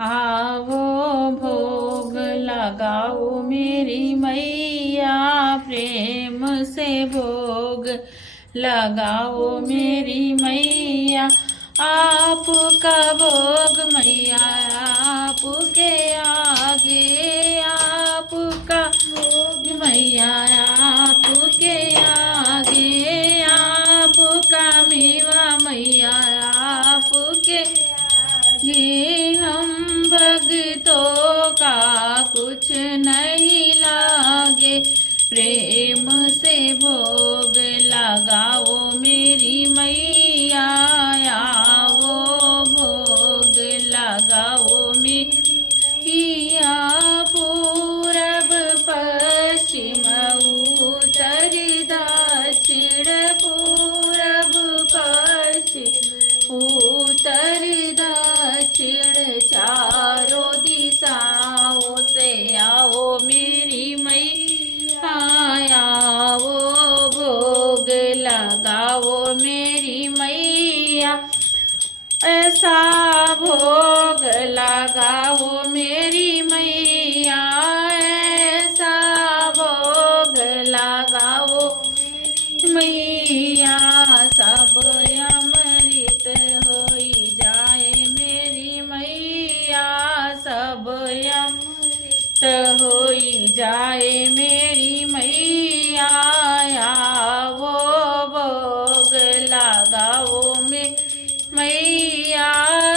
आवो भोग लगाओ मेरी मैया, प्रेम से भोग लगाओ मेरी मैया। आपका भोग मैया आपके आगे, आपका भोग मैया आपके आगे, आपका मेवा मैया आपके आगे। हम भक्तों का कुछ नहीं लागे, प्रेम से भोग लगाओ मेरी मैया। आवो भोग लगाओ मैया, पूरब पश्चिम उत्तर दक्षिण, पूरब पश्चिम उत्तर दक्षिण, चारों दिशाओं से आओ मेरी मैया। आवो भोग लगाओ मेरी मैया, ऐसा भोग लगाओ मेरी मैया, ऐसा भोग लगाओ मैया। सब अमृत होई जाए मेरी मैया, सब अमृत होई जाए मेरी मैया। आवो भोग लगाओ मैया,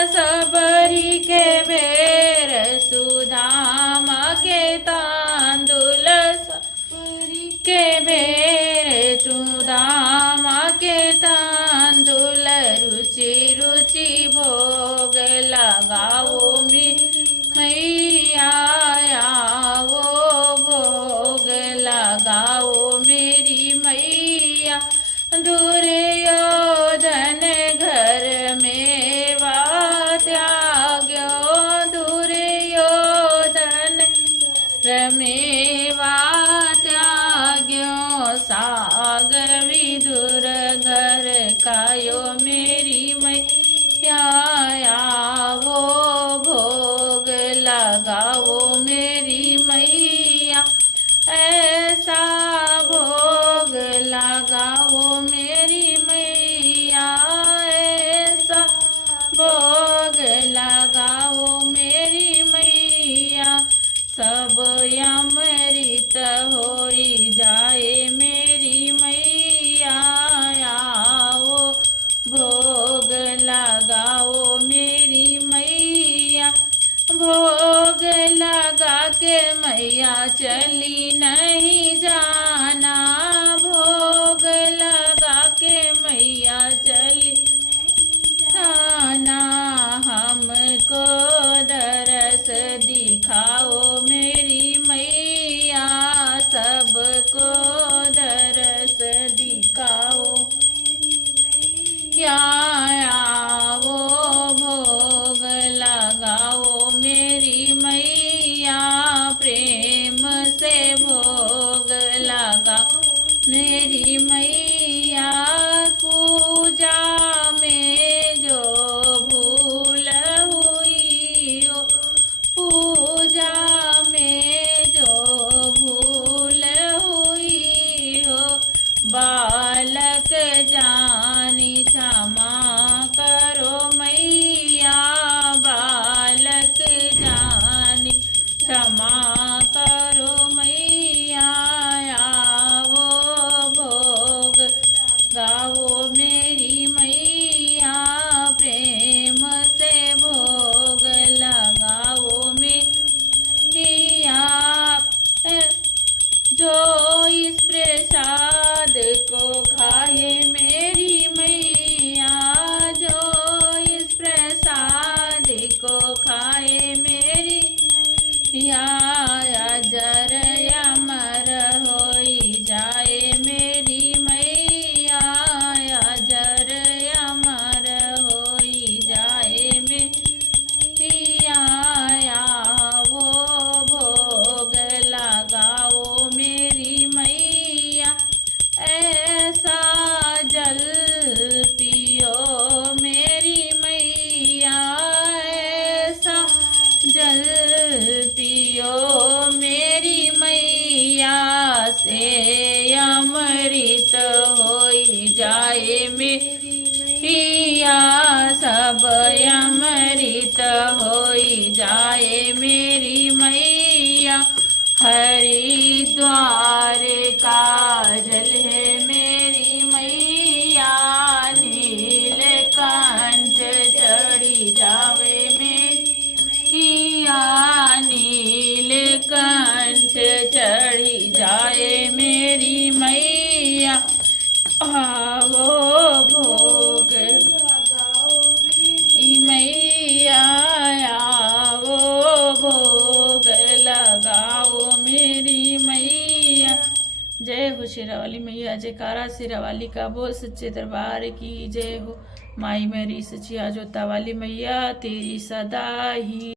सबरी के बेर सुदाम के तांदुल, सबरी के बेर सुदाम के तांदुल, रुचि रुचि भोग लगाओ मैया। आवो भोग लगाओ मेरी मैया, दुर्योधन घर में त्याग्यो, दुर्योधन घर में त्याग्यो, सागर विदुर घर कायो मेरी मैया। आवो भोग लगाओ मेरी मैया, ऐसा भोग लगाओ मेरी मैया, ऐसा भोग लगाओ मेरी मैया। सब अमृत होई जाए मेरी मैया, आओ भोग लगाओ मेरी मैया। भोग लगा के मैया चली नहीं जाना, भोग लगा के मैया चली जाना। हमको दरस दिखाओ मेरी मैया, सबको दरस दिखाओ क्या। आवो भोग लगाओ मेरी मैया, प्रेम से भोग लगाओ मेरी मैया। पूजा में जो भूल हुई हो, पूजा में जो भूल हुई हो, बालक जानी क्षमा करो मैया, बालक जानी क्षमा करो मैया। आवो भोग गाओ मेरी मैया, प्रेम से भोग लगाओ मैया। जो इस प्रसाद को खाए मेरी मैया, जो इस प्रसाद को खाए मेरी मैया, अजर अमर होई जाए मेरी मैया, अजर अमर होई जाए मैया। आवो भोग लगाओ मेरी मैया, ऐसा जल पियो मेरी मैया, ऐसा आवो भोग मैया आवो भोग लगाओ मेरी मैया। जय हो शेरावाली मैया, जयकारा शेरावाली का बोल सच्चे दरबार की जय हो। माई मेरी सचिया जोता वाली मैया तेरी सदा ही